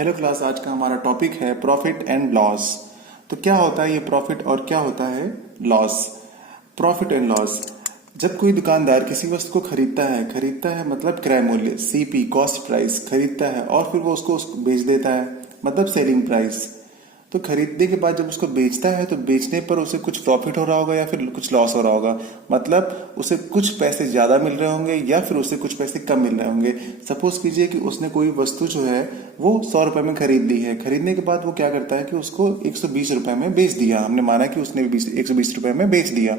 Hello class, आज का हमारा टॉपिक है प्रॉफिट एंड लॉस। तो क्या होता है ये प्रॉफिट और क्या होता है लॉस। प्रॉफिट एंड लॉस, जब कोई दुकानदार किसी वस्तु को खरीदता है मतलब क्रय मूल्य सीपी कॉस्ट प्राइस खरीदता है और फिर वो उसको बेच देता है मतलब सेलिंग प्राइस। तो खरीदने के बाद जब उसको बेचता है तो बेचने पर उसे कुछ प्रॉफिट हो रहा होगा या फिर कुछ लॉस हो रहा होगा, मतलब उसे कुछ पैसे ज्यादा मिल रहे होंगे या फिर उसे कुछ पैसे कम मिल रहे होंगे। सपोज कीजिए कि उसने कोई वस्तु जो है वो 100 रुपए में खरीद ली है। खरीदने के बाद वो क्या करता है कि उसको 120 रुपए में बेच दिया। हमने माना कि उसने 120 रुपए में बेच दिया।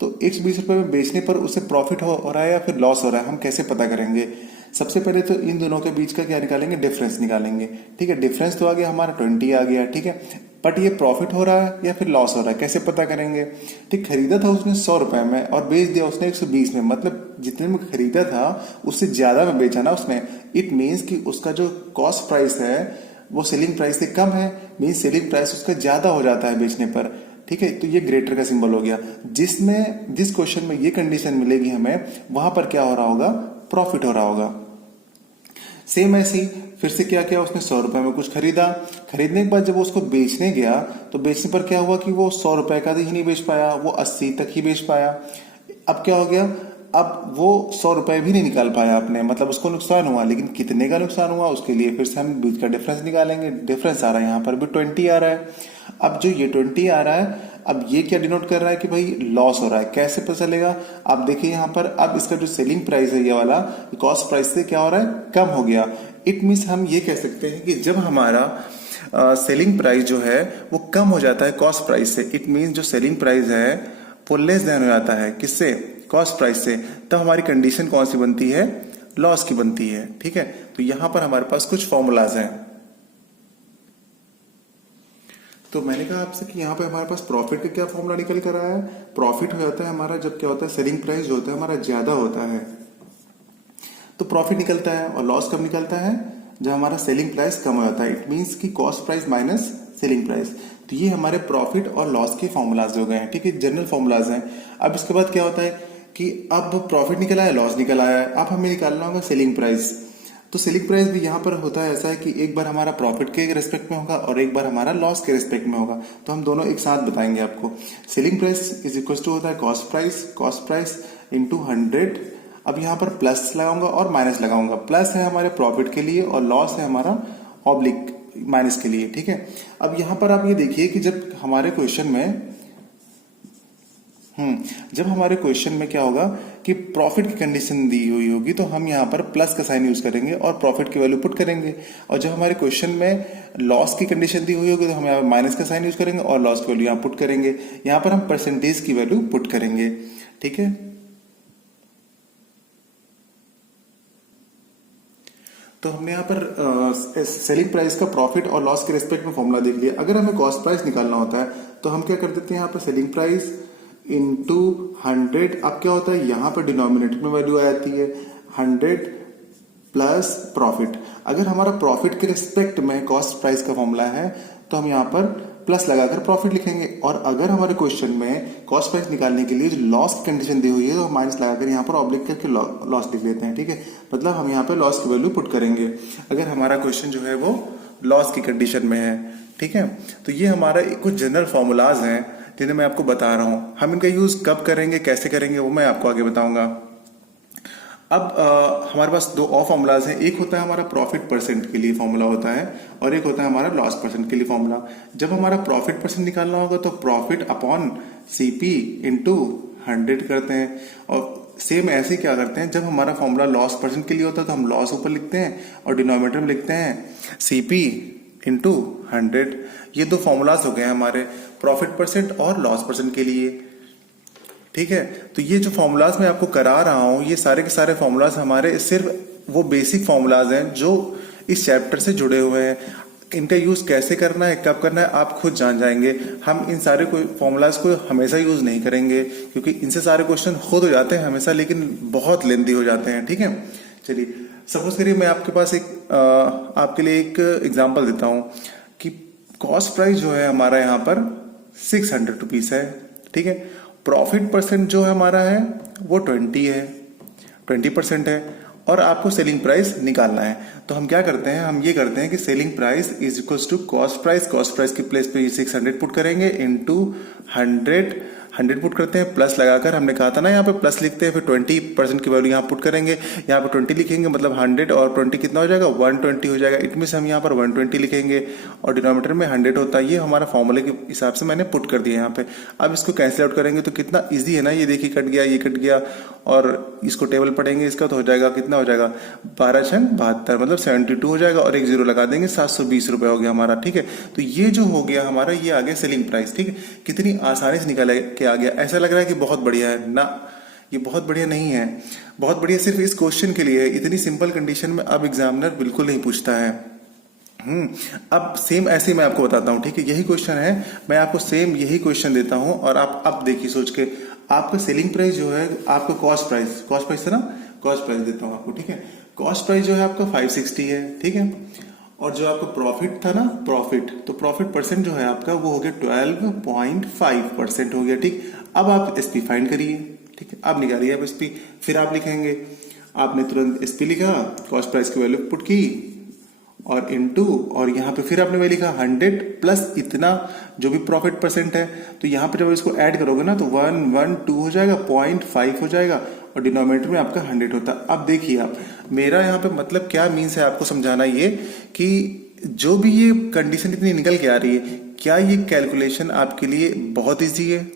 तो 120 रुपए में बेचने पर उसे प्रॉफिट हो रहा है या फिर लॉस हो रहा है, हम कैसे पता करेंगे। सबसे पहले तो इन दोनों के बीच का क्या निकालेंगे, डिफरेंस निकालेंगे। ठीक है, डिफरेंस तो आ गया हमारा 20 आ गया। ठीक है, बट ये प्रॉफिट हो रहा है या फिर लॉस हो रहा है कैसे पता करेंगे। ठीक, खरीदा था उसने 100 रुपए में और बेच दिया उसने 120 में, मतलब जितने में खरीदा था उससे ज्यादा में बेचा ना उसने। इट मीन्स कि उसका जो कॉस्ट प्राइस है वो सेलिंग प्राइस से कम है, मीन्स सेलिंग प्राइस उसका ज्यादा हो जाता है बेचने पर। ठीक है, तो ये ग्रेटर का सिंबल हो गया। जिस क्वेश्चन में ये कंडीशन मिलेगी हमें, वहां पर क्या हो रहा होगा, प्रॉफिट हो रहा होगा। सेम ऐसे ही फिर से क्या किया उसने 100 रुपए में कुछ खरीदा। खरीदने के बाद जब वो उसको बेचने गया तो बेचने पर क्या हुआ कि वो 100 रुपए का ही नहीं बेच पाया, वो 80 तक ही बेच पाया। अब क्या हो गया, अब वो 100 रुपए भी नहीं निकाल पाया अपने, मतलब उसको नुकसान हुआ। लेकिन कितने का नुकसान हुआ उसके लिए फिर से हम बीच का डिफरेंस निकालेंगे। डिफरेंस आ रहा है यहाँ पर भी 20 आ रहा है। अब जो ये 20 आ रहा है, अब ये क्या डिनोट कर रहा है कि भाई लॉस हो रहा है। कैसे पता चलेगा, आप देखिए यहाँ पर अब इसका जो सेलिंग प्राइस है ये वाला कॉस्ट प्राइस से क्या हो रहा है, कम हो गया। इट मीन्स हम ये कह सकते हैं कि जब हमारा सेलिंग प्राइस जो है वो कम हो जाता है कॉस्ट प्राइस से, इट मीन्स जो सेलिंग प्राइस है वो लेस देन हो जाता है किससे, कॉस्ट प्राइस से, तब हमारी कंडीशन कौन सी बनती है, लॉस की बनती है। ठीक है, तो यहां पर हमारे पास कुछ फॉर्मूलाज हैं। तो मैंने कहा आपसे कि यहाँ पे हमारे पास प्रॉफिट का क्या फॉर्मूला निकल कर आया है। प्रॉफिट हो जाता है हमारा जब क्या होता है, सेलिंग प्राइस जो होता है हमारा ज्यादा होता है तो प्रॉफिट निकलता है। और लॉस कब निकलता है, जब हमारा सेलिंग प्राइस कम हो जाता है। इट मीन्स की cost price minus selling price. तो ये हमारे प्रॉफिट और लॉस के फॉर्मूलाज हो गए हैं। ठीक है, जनरल फॉर्मूलाज हैं। अब इसके बाद क्या होता है कि अब प्रॉफिट निकला है, लॉस निकल आया है, अब हमें निकालना होगा सेलिंग प्राइस। तो सेलिंग प्राइस भी यहाँ पर होता है ऐसा है कि एक बार हमारा प्रॉफिट के रेस्पेक्ट में होगा और एक बार हमारा लॉस के रेस्पेक्ट में होगा। तो हम दोनों एक साथ बताएंगे आपको। Selling price is equal to होता है कॉस्ट प्राइस इंटू 100। अब यहाँ पर प्लस लगाऊंगा और माइनस लगाऊंगा। प्लस है हमारे प्रॉफिट के लिए और लॉस है हमारा ऑब्लिक माइनस के लिए। ठीक है, अब यहाँ पर आप ये देखिए कि जब हमारे क्वेश्चन में क्या होगा कि प्रॉफिट की कंडीशन दी हुई होगी तो हम यहाँ पर प्लस का साइन यूज करेंगे और प्रॉफिट की वैल्यू पुट करेंगे। और जब हमारे क्वेश्चन में लॉस की कंडीशन दी हुई होगी तो हम यहाँ माइनस का साइन यूज करेंगे और लॉस की वैल्यू यहाँ पुट करेंगे। यहाँ पर हम परसेंटेज की वैल्यू पुट करेंगे। ठीक है, तो हमने यहाँ पर सेलिंग प्राइस का प्रॉफिट और लॉस के रेस्पेक्ट में फॉर्मूला देख लिया। अगर हमें कॉस्ट प्राइस निकालना होता है तो हम क्या कर देते हैं, यहाँ पर सेलिंग प्राइस इंटू 100। अब क्या होता है, यहाँ पर डिनोमिनेटर में वैल्यू आ जाती है 100 प्लस प्रॉफिट। अगर हमारा प्रॉफिट के रिस्पेक्ट में कॉस्ट प्राइस का फॉर्मूला है तो हम यहाँ पर प्लस लगाकर प्रॉफिट लिखेंगे। और अगर हमारे क्वेश्चन में कॉस्ट प्राइस निकालने के लिए जो लॉस की कंडीशन दी हुई है तो हम माइनस लगाकर यहाँ पर ऑब्लिक करके लॉस लिख लेते हैं। ठीक है, मतलब हम यहाँ पर लॉस की वैल्यू पुट करेंगे अगर हमारा क्वेश्चन जो है वो लॉस की कंडीशन में है। ठीक है, तो ये हमारा कुछ जनरल फॉर्मूलाज हैं जिन्हें मैं आपको बता रहा हूं। हम इनका यूज कब करेंगे, कैसे करेंगे, वो मैं आपको आगे बताऊंगा। अब हमारे पास दो और फॉर्मूलाज हैं। एक होता है हमारा प्रॉफिट परसेंट के लिए फॉर्मूला होता है और एक होता है हमारा लॉस परसेंट के लिए फॉर्मूला। जब हमारा प्रॉफिट परसेंट निकालना होगा तो प्रॉफिट अपॉन सीपी इंटू 100 करते हैं। और सेम ऐसे ही क्या करते हैं, जब हमारा फॉर्मूला लॉस परसेंट के लिए होता है तो हम लॉस ऊपर लिखते हैं और डिनोमिनेटर में लिखते हैं सीपी इंटू 100। ये दो फॉर्मूलाज हो गए हमारे प्रॉफिट परसेंट और लॉस परसेंट के लिए। ठीक है, तो ये जो फॉर्मूलाज मैं आपको करा रहा हूं ये सारे के सारे फॉर्मूलाज हमारे सिर्फ वो बेसिक फॉर्मूलाज हैं जो इस चैप्टर से जुड़े हुए हैं। इनका यूज कैसे करना है, कब करना है, आप खुद जान जाएंगे। हम इन सारे फॉर्मूलाज को हमेशा यूज नहीं करेंगे क्योंकि इनसे सारे क्वेश्चन खुद हो जाते हैं हमेशा, लेकिन बहुत लेंथी हो जाते हैं। ठीक है, चलिए सपोज करिए मैं आपके पास आपके लिए एक एग्जाम्पल देता हूं कि कॉस्ट प्राइस जो है हमारा यहाँ पर 600 रुपीज है। ठीक है, प्रॉफिट परसेंट जो है हमारा है वो 20 है, 20% है और आपको सेलिंग प्राइस निकालना है। तो हम क्या करते हैं, हम ये करते हैं कि selling price is equals to cost price. Cost price की प्लेस पे 600 पुट करेंगे इनटू 100 पुट करते हैं, प्लस लगाकर हमने कहा था ना यहाँ पे प्लस लिखते हैं, फिर 20% की वैल्यू यहाँ पुट करेंगे, यहाँ पे 20 लिखेंगे, मतलब 100 और 20 कितना हो जाएगा, 120 हो जाएगा। इट मीन्स हम यहाँ पर 120 लिखेंगे और डिनोमिनेटर में 100 होता है। ये हमारा फॉर्मूले के हिसाब से मैंने पुट कर दिया यहाँ पे। अब इसको कैंसिल आउट करेंगे तो कितना ईजी है ना, ये देखिए कट गया, ये कट गया, और इसको टेबल पढ़ेंगे इसका तो हो जाएगा, कितना हो जाएगा, 12 छंग 72, मतलब 72 हो जाएगा, और एक जीरो लगा देंगे, 720 रुपए हो गया हमारा। ठीक है, तो ये जो हो गया हमारा, ये आ गया सेलिंग प्राइस। ठीक है, कितनी आसानी से निकाल के आ गया। ऐसा लग रहा है कि बहुत बढ़िया है ना, ये बहुत बढ़िया नहीं है। बहुत बढ़िया सिर्फ इस क्वेश्चन के लिए है। इतनी सिंपल कंडीशन में अब एग्जामिनर बिल्कुल नहीं पूछता है। अब सेम ऐसे ही मैं आपको बताता हूँ। ठीक है, यही क्वेश्चन है, मैं आपको सेम यही क्वेश्चन देता हूँ, और आप अब देखिए सोच के, आपका सेलिंग प्राइस जो है, आपका कॉस्ट प्राइस है ना, कॉस्ट प्राइस देता हूँ आपको। ठीक है, कॉस्ट प्राइस जो है आपका 560 है। ठीक है, और जो आपका प्रॉफिट था ना, प्रॉफिट, तो प्रॉफिट परसेंट जो है आपका वो हो गया 12.5% हो गया। ठीक, अब आप एसपी फाइंड करिए। ठीक है, अब निकालिए आप एसपी, फिर आप लिखेंगे, आपने तुरंत एसपी लिखा, कॉस्ट प्राइस की वैल्यू पुट की और इनटू, और यहाँ पे फिर आपने वही लिखा 100 प्लस इतना जो भी प्रॉफिट परसेंट है। तो यहाँ पे जब इसको ऐड करोगे ना तो 112 हो जाएगा, 0.5 हो जाएगा, और डिनोमिनेटर में आपका 100 होता है। अब देखिए आप, मेरा यहाँ पे मतलब क्या मीन्स है आपको समझाना ये कि जो भी ये कंडीशन इतनी निकल के आ रही है, क्या ये कैलकुलेशन आपके लिए बहुत ईजी है?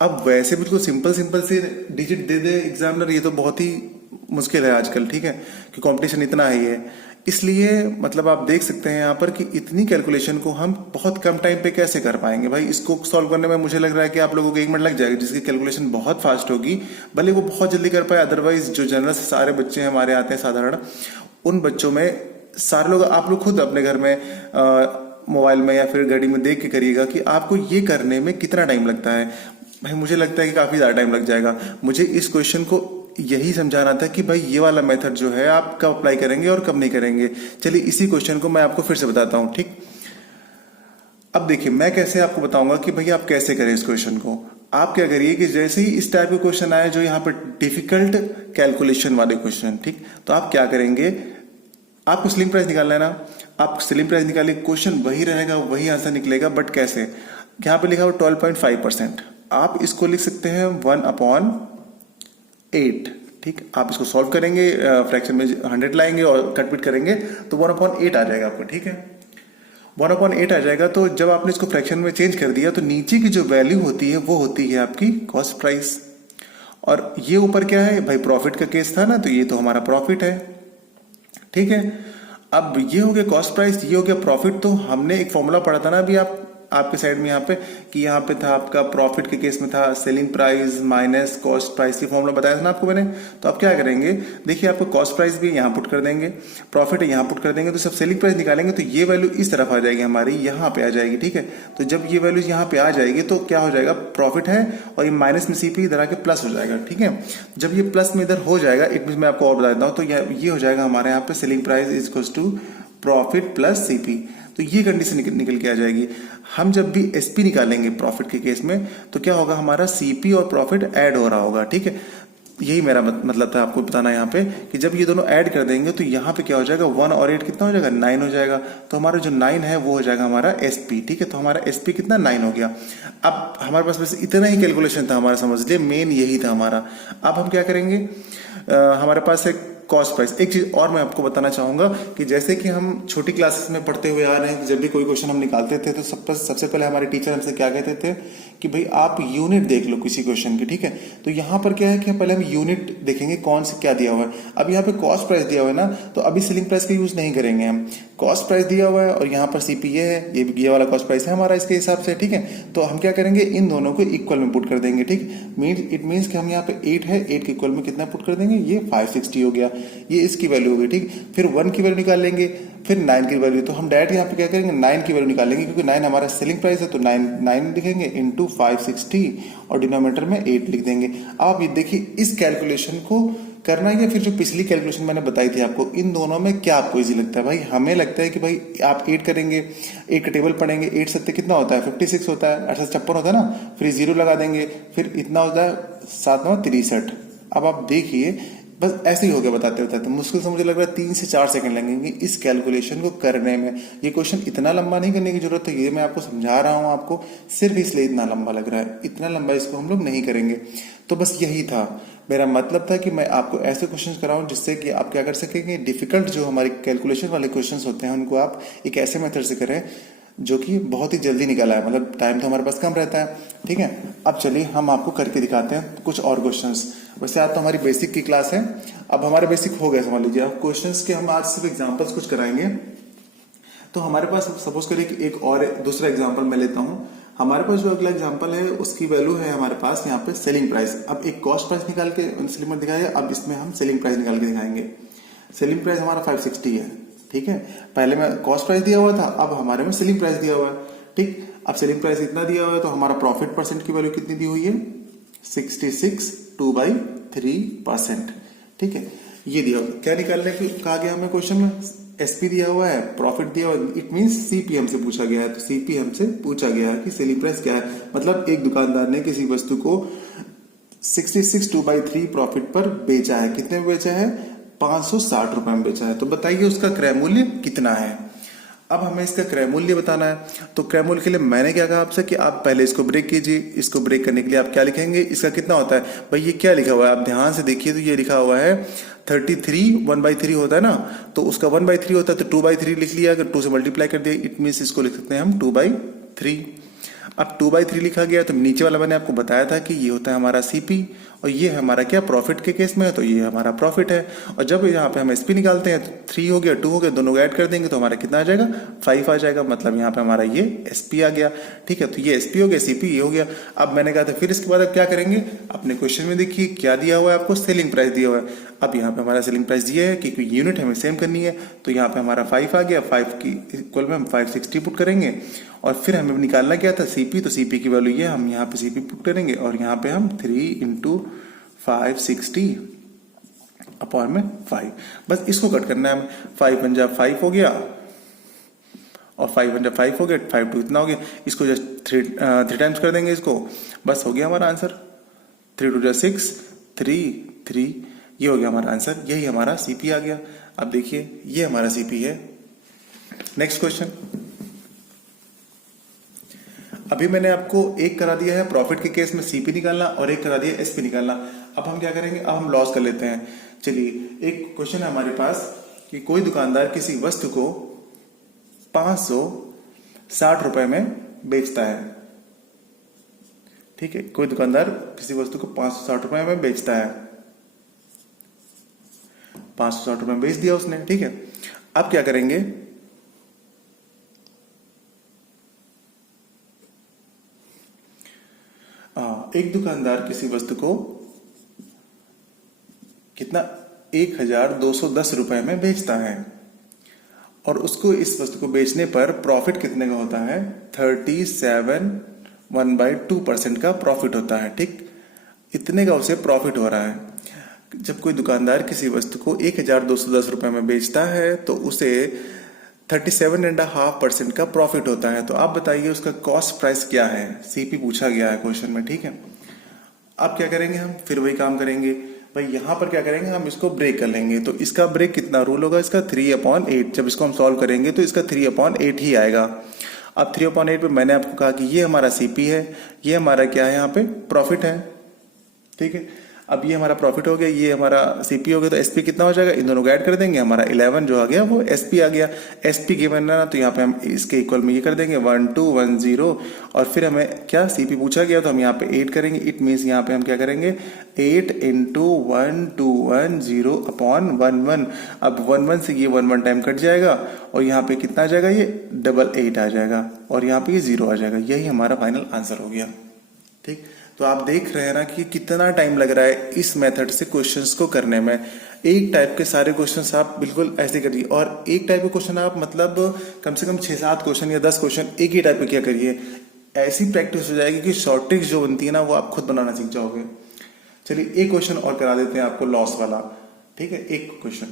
अब वैसे बिल्कुल सिंपल से डिजिट दे दे एग्जामिनर, ये तो बहुत ही मुश्किल है आजकल। ठीक है, कि कंपटीशन इतना ही है, इसलिए मतलब आप देख सकते हैं यहाँ पर कि इतनी कैलकुलेशन को हम बहुत कम टाइम पे कैसे कर पाएंगे। भाई इसको सॉल्व करने में मुझे लग रहा है कि आप लोगों को 1 मिनट लग जाएगा, जिसकी कैलकुलेशन बहुत फास्ट होगी, भले वो बहुत जल्दी कर पाए। अदरवाइज जो जनरल से सारे बच्चे हमारे आते हैं साधारण, उन बच्चों में सारे लोग, आप लोग खुद अपने घर में मोबाइल में या फिर घड़ी में देख के करिएगा कि आपको ये करने में कितना टाइम लगता है। भाई मुझे लगता है कि काफी ज्यादा टाइम लग जाएगा। मुझे इस क्वेश्चन को यही समझाना था कि भाई ये वाला मेथड जो है आप कब अप्लाई करेंगे और कब नहीं करेंगे। चलिए इसी क्वेश्चन को मैं आपको फिर से बताता हूं। ठीक, अब देखिए मैं कैसे आपको बताऊंगा कि भाई आप कैसे करें इस क्वेश्चन को। आप क्या करिए कि जैसे ही इस टाइप के क्वेश्चन आए जो यहाँ पर डिफिकल्ट कैलकुलेशन वाले क्वेश्चन, ठीक, तो आप क्या करेंगे, आपको सेलिंग प्राइस निकालना है ना, आप सेलिंग प्राइस निकालिए, क्वेश्चन वही रहेगा, वही आंसर निकलेगा, बट कैसे। यहाँ पे लिखा हुआ 12.5%, आप इसको लिख सकते हैं 1/8। ठीक, आप इसको सॉल्व करेंगे, फ्रैक्शन में 100 लाएंगे और कटपिट करेंगे तो 1/8 आ जाएगा आपको। ठीक है, 1/8 आ जाएगा। तो जब आपने इसको फ्रैक्शन में चेंज कर दिया तो नीचे की जो वैल्यू होती है वो होती है आपकी कॉस्ट प्राइस, और ये ऊपर क्या है भाई, प्रॉफिट का केस था ना, तो ये तो हमारा प्रॉफिट है। ठीक है, अब ये हो गया कॉस्ट प्राइस, ये हो गया प्रॉफिट। तो हमने एक फॉर्मूला पढ़ा था ना अभी आपके साइड में यहाँ पे, कि यहाँ पे था आपका प्रॉफिट के केस में था selling price minus cost price, की फॉर्मूला बताया था ना आपको मैंने। तो आप क्या करेंगे, देखिए आपको कॉस्ट प्राइस भी यहाँ पुट कर देंगे, प्रॉफिट यहाँ पुट कर देंगे, तो सब सेलिंग प्राइस निकालेंगे तो ये वैल्यू इस तरफ आ जाएगी हमारी, यहाँ पे आ जाएगी। ठीक है, तो जब ये वैल्यू यहाँ पे आ जाएगी तो क्या हो जाएगा, प्रॉफिट है और ये माइनस में सीपी इधर आके प्लस हो जाएगा। ठीक है, जब ये प्लस में इधर हो जाएगा, इट मीन मैं आपको और बता देता हूँ, तो ये हो जाएगा हमारे यहाँ पे selling price is equal to profit plus CP. तो ये कंडीशन निकल के आ जाएगी। हम जब भी एसपी निकालेंगे प्रॉफिट के केस में तो क्या होगा, हमारा सीपी और प्रॉफिट ऐड हो रहा होगा। ठीक है, यही मेरा मतलब था आपको बताना यहाँ पे कि जब ये दोनों ऐड कर देंगे तो यहाँ पे क्या हो जाएगा, 1 और 8 कितना हो जाएगा, 9 हो जाएगा। तो हमारा जो 9 है वो हो जाएगा हमारा एसपी। ठीक है, तो हमारा एसपी कितना, 9 हो गया। अब हमारे पास बस इतना ही कैलकुलेशन था हमारा, समझ लिए, मेन यही था हमारा। अब हम क्या करेंगे, हमारे पास एक कॉस्ट प्राइस। एक चीज और मैं आपको बताना चाहूंगा कि जैसे कि हम छोटी क्लासेस में पढ़ते हुए आ रहे हैं, जब भी कोई क्वेश्चन हम निकालते थे तो सबसे पहले हमारे टीचर हमसे क्या कहते थे कि भाई आप यूनिट देख लो किसी क्वेश्चन की। ठीक है, तो यहाँ पर क्या है कि पहले हम यूनिट देखेंगे कौन से क्या दिया हुआ है। अब यहाँ पे कॉस्ट प्राइस दिया हुआ है ना, तो अभी सेलिंग प्राइस का यूज नहीं करेंगे हम, कॉस्ट प्राइस दिया हुआ है और यहाँ पर सीपी है, ये वाला कॉस्ट प्राइस है हमारा इसके हिसाब से। ठीक है, तो हम क्या करेंगे, इन दोनों को इक्वल में पुट कर देंगे। ठीक, इट मीन्स कि हम यहाँ पे 8 है, 8 के इक्वल में कितना पुट कर देंगे, ये 560 हो गया, ये इसकी वैल्यू होगी। ठीक, फिर 1 की वैल्यू निकाल लेंगे, फिर 9 की वैल्यू। तो हम डायरेक्ट यहाँ पे क्या करेंगे, 9 की वैल्यू निकालेंगे, क्योंकि 9 हमारा सेलिंग प्राइस है, तो 9 लिखेंगे इंटू 560 और डिनोमिनेटर में 8 लिख देंगे। अब आप ये देखिए इस कैलकुलेशन को करना है, या फिर जो पिछली कैलकुलेशन मैंने बताई थी आपको, इन दोनों में क्या आपको इजी लगता है। भाई हमें लगता है कि भाई आप 8 करेंगे, 8 का टेबल पढ़ेंगे, 8 सत्ते कितना होता है, 56 होता है, 58 होता है ना, फिर 0 लगा देंगे, फिर इतना होता है 7 9 63। अब आप देखिए बस ऐसे ही हो गया बताते बताते। मुश्किल से मुझे लग रहा है 3 से 4 सेकंड लगेंगे इस कैलकुलेशन को करने में। ये क्वेश्चन इतना लंबा नहीं करने की जरूरत है, ये मैं आपको समझा रहा हूँ आपको, सिर्फ इसलिए इतना लंबा लग रहा है। इतना लंबा इसको हम लोग नहीं करेंगे। तो बस यही था, मेरा मतलब था कि मैं आपको ऐसे क्वेश्चंस कराऊं जिससे कि आप क्या कर सकेंगे, डिफिकल्ट जो हमारे कैलकुलेशन वाले क्वेश्चंस होते हैं उनको आप एक ऐसे मेथड से करें जो कि बहुत ही जल्दी निकल आए। मतलब टाइम तो हमारे पास कम रहता है, ठीक है। अब चलिए हम आपको करके दिखाते हैं कुछ और क्वेश्चंस। वैसे आज तो हमारी बेसिक की क्लास है, अब हमारे बेसिक हो गए समझ लीजिए। अब क्वेश्चंस के हम आज सिर्फ एग्जांपल्स कुछ कराएंगे। तो हमारे पास सपोज करिए कि एक और दूसरा एग्जांपल मैं लेता हूं। हमारे पास जो अगला एग्जांपल है उसकी वैल्यू है हमारे पास यहाँ पे सेलिंग प्राइस। अब एक कॉस्ट प्राइस निकाल के स्लिप में दिखाया, अब इसमें हम सेलिंग प्राइस निकाल के दिखाएंगे। सेलिंग प्राइस हमारा 560 है, ठीक है। पहले में कॉस्ट प्राइस दिया हुआ था, अब हमारे में सेलिंग प्राइस दिया हुआ है, ठीक। अब सेलिंग प्राइस इतना दिया हुआ है तो हमारा प्रॉफिट परसेंट की वैल्यू कितनी दी हुई है, 66 2/3%, ठीक है। ये दिया हुआ, क्या निकालने की कहा गया हमें क्वेश्चन में, एसपी दिया हुआ है, प्रॉफिट दिया हुआ है, इट मींस सीपी हमसे पूछा गया है। तो सीपी हमसे पूछा गया है कि सेलिंग प्राइस क्या है। मतलब एक दुकानदार ने किसी वस्तु को 66 2/3 प्रॉफिट पर बेचा है। कितने में बेचा है, 560 रुपए में बेचा है। तो बताइए उसका क्रय मूल्य कितना है। अब हमें इसका क्रय मूल्य बताना है। तो क्रय मूल्य के लिए मैंने क्या कहा आपसे कि आप पहले इसको ब्रेक कीजिए। इसको ब्रेक करने के लिए आप क्या लिखेंगे, इसका कितना होता है भाई, ये क्या लिखा हुआ है आप ध्यान से देखिए। तो ये लिखा हुआ है 33, 1/3 होता है ना, तो उसका 1/3 होता है तो 2/3 लिख लिया। अगर 2 से मल्टीप्लाई कर दिया, इट मीन इसको लिख सकते हैं हम 2/3। अब 2/3 लिखा गया तो नीचे वाला मैंने आपको बताया था कि ये होता है हमारा सीपी, और ये है हमारा क्या, प्रॉफिट के केस में है तो ये हमारा प्रॉफिट है। और जब यहाँ पे हम एसपी निकालते हैं तो 3 हो गया 2 हो गया, दोनों को ऐड कर देंगे तो हमारा कितना आ जाएगा, 5 आ जाएगा। मतलब यहाँ पे हमारा ये एसपी आ गया, ठीक है। तो ये एसपी हो गया, सीपी ये हो गया। अब मैंने कहा था फिर इसके बाद अब क्या करेंगे, अपने क्वेश्चन में देखिए क्या दिया हुआ है आपको, सेलिंग प्राइस दिया हुआ है। अब यहाँ पे हमारा सेलिंग प्राइस दिया है क्योंकि यूनिट हमें सेम करनी है, तो यहाँ पे हमारा 5 आ गया। 5 की इक्वल में हम 560 पुट करेंगे, और फिर हमें निकालना क्या था, सीपी। तो सीपी की वैल्यू ये, हम यहाँ पे सीपी पुट करेंगे और यहाँ पे हम 3 × 560 अपॉन में 5, बस इसको कट करना है हमें। 5 × 5 हो गया और 5 × 5 हो गया, 5 2 इतना हो गया। इसको जस्ट 3 टाइम्स कर देंगे इसको, बस हो गया हमारा आंसर। 3 2 6, 3 ये हो गया हमारा आंसर। यही हमारा सीपी आ गया। अब देखिए ये हमारा सीपी है। नेक्स्ट क्वेश्चन, अभी मैंने आपको एक करा दिया है प्रॉफिट के केस में सीपी निकालना और एक करा दिया एसपी निकालना। अब हम क्या करेंगे, अब हम लॉस कर लेते हैं। चलिए एक क्वेश्चन है हमारे पास कि कोई दुकानदार किसी वस्तु को 560 रुपए में बेचता है, ठीक है। कोई दुकानदार किसी वस्तु को 560 रुपए में बेचता है, 560 रुपए में बेच दिया उसने, ठीक है। अब क्या करेंगे, एक दुकानदार किसी वस्तु को कितना 1210 रुपए में बेचता है, और उसको इस वस्तु को बेचने पर प्रॉफिट कितने का होता है, 37.1/2% का प्रॉफिट होता है, ठीक। इतने का उसे प्रॉफिट हो रहा है। जब कोई दुकानदार किसी वस्तु को 1210 रुपए में बेचता है तो उसे 37.5% का प्रॉफिट होता है। तो आप बताइए उसका कॉस्ट प्राइस क्या है, सीपी पूछा गया है क्वेश्चन में, ठीक है। अब क्या करेंगे, हम फिर वही काम करेंगे भाई। यहां पर क्या करेंगे, हम इसको ब्रेक कर लेंगे। तो इसका ब्रेक कितना रूल होगा, इसका 3/8। जब इसको हम सॉल्व करेंगे तो इसका 3/8 ही आएगा। अब 3/8 पे मैंने आपको कहा कि ये हमारा सीपी है, ये हमारा क्या है, यहाँ पे प्रॉफिट है, ठीक है। अब ये हमारा प्रॉफिट हो गया, ये हमारा सीपी हो गया। तो एसपी कितना हो जाएगा, इन दोनों को ऐड कर देंगे, हमारा 11 जो आ गया वो एसपी आ गया। एसपी गिवन है ना, तो यहाँ पे हम इसके इक्वल में ये कर देंगे 1210, और फिर हमें क्या सीपी पूछा गया तो हम यहाँ पे 8 करेंगे। इट मीन्स यहाँ पे हम क्या करेंगे, 8 × 1210 अपॉन 11। अब 11 से ये 11 टाइम कट जाएगा और यहाँ पे कितना आ जाएगा, ये 88 आ जाएगा, और यहाँ पे ये 0 आ जाएगा। यही हमारा फाइनल आंसर हो गया, ठीक। तो आप देख रहे हैं ना कि कितना टाइम लग रहा है इस मेथड से क्वेश्चंस को करने में। एक टाइप के सारे क्वेश्चंस आप बिल्कुल ऐसे करिए, और एक टाइप के क्वेश्चन आप मतलब कम से कम 6-7 क्वेश्चन या 10 क्वेश्चन एक ही टाइप के क्या करिए। ऐसी प्रैक्टिस हो जाएगी कि शॉर्ट ट्रिक्स जो बनती है ना वो आप खुद बनाना सीख जाओगे। चलिए एक क्वेश्चन और करा देते हैं आपको लॉस वाला, ठीक है। एक क्वेश्चन,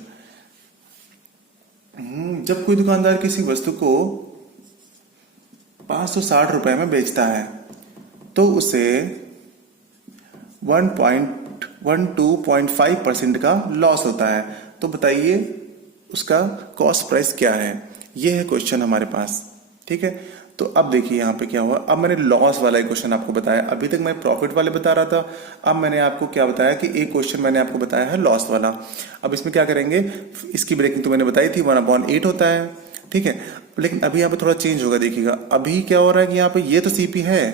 जब कोई दुकानदार किसी वस्तु को 560 रुपए में बेचता है तो उसे 12.5% का लॉस होता है। तो बताइए उसका कॉस्ट प्राइस क्या है। ये है क्वेश्चन हमारे पास, ठीक है। तो अब देखिए यहाँ पे क्या हुआ। अब मैंने लॉस वाला एक क्वेश्चन आपको बताया, अभी तक मैं प्रॉफिट वाले बता रहा था। अब मैंने आपको क्या बताया कि एक क्वेश्चन मैंने आपको बताया है लॉस वाला। अब इसमें क्या करेंगे, इसकी ब्रेकिंग तो मैंने बताई थी, 1/8 होता है, ठीक है। लेकिन अभी यहाँ पे थोड़ा चेंज होगा, देखिएगा अभी क्या हो रहा है कि यहाँ पे ये तो सीपी है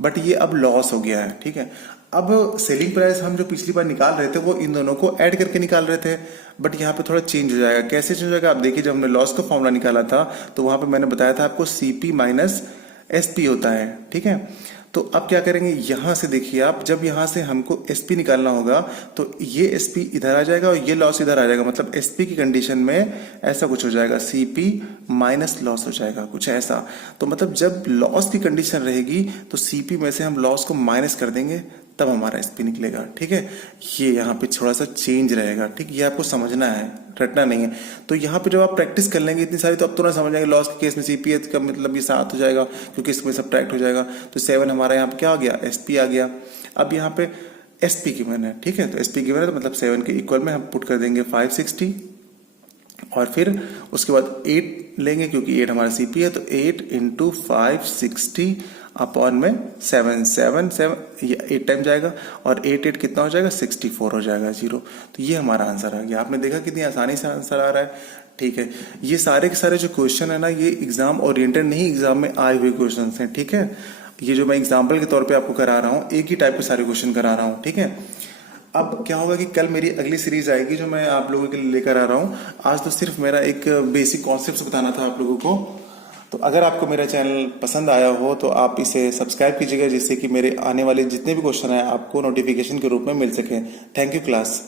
बट ये अब लॉस हो गया है, ठीक है। अब सेलिंग प्राइस हम जो पिछली बार निकाल रहे थे वो इन दोनों को ऐड करके निकाल रहे थे, बट यहाँ पे थोड़ा चेंज हो जाएगा। कैसे चेंज हो जाएगा, आप देखिए जब हमने लॉस का फॉर्मूला निकाला था तो वहां पे मैंने बताया था आपको सीपी माइनस एसपी होता है, ठीक है। तो अब क्या करेंगे, यहां से देखिए आप, जब यहां से हमको एसपी निकालना होगा तो ये एसपी इधर आ जाएगा और ये लॉस इधर आ जाएगा। मतलब एसपी की कंडीशन में ऐसा कुछ हो जाएगा, सीपी माइनस लॉस हो जाएगा, कुछ ऐसा। तो मतलब जब लॉस की कंडीशन रहेगी तो सीपी में से हम लॉस को माइनस कर देंगे, तब हमारा एसपी निकलेगा, ठीक है। ये यहाँ पे थोड़ा सा चेंज रहेगा, ठीक, ये आपको समझना है, रटना नहीं है। तो यहाँ पे जब आप प्रैक्टिस कर लेंगे इतनी सारी तो अब तो ना समझ आएंगे लॉस के केस में सीपी का मतलब ये 7 हो जाएगा क्योंकि इसमें सब्ट्रैक्ट हो जाएगा। तो 7 हमारा यहाँ पे क्या आ गया, एसपी आ गया। अब यहाँ पे एसपी गिवन है, ठीक है, तो एसपी गिवन है तो मतलब 7 के इक्वल में हम पुट कर देंगे 560 और फिर उसके बाद 8 लेंगे क्योंकि 8 हमारा सीपी है। तो 8 इंटू 560 अपॉन में 7 ये 8 टाइम जाएगा और 8 कितना हो जाएगा, 64 हो जाएगा, 0। तो ये हमारा आंसर आ गया। आपने देखा कितनी आसानी से आंसर आ रहा है, ठीक है। ये सारे के सारे जो क्वेश्चन है ना, ये एग्जाम ओरिएंटेड नहीं, एग्जाम में आए हुए क्वेश्चन हैं, ठीक है। ये जो मैं एग्जाम्पल के तौर पर आपको करा रहा हूँ, एक ही टाइप के सारे क्वेश्चन करा रहा हूँ, ठीक है। अब क्या होगा कि कल मेरी अगली सीरीज आएगी जो मैं आप लोगों के लिए लेकर आ रहा हूँ। आज तो सिर्फ मेरा एक बेसिक कॉन्सेप्ट बताना था आप लोगों को। तो अगर आपको मेरा चैनल पसंद आया हो तो आप इसे सब्सक्राइब कीजिएगा जिससे कि मेरे आने वाले जितने भी क्वेश्चन हैं आपको नोटिफिकेशन के रूप में मिल सके। Thank you class.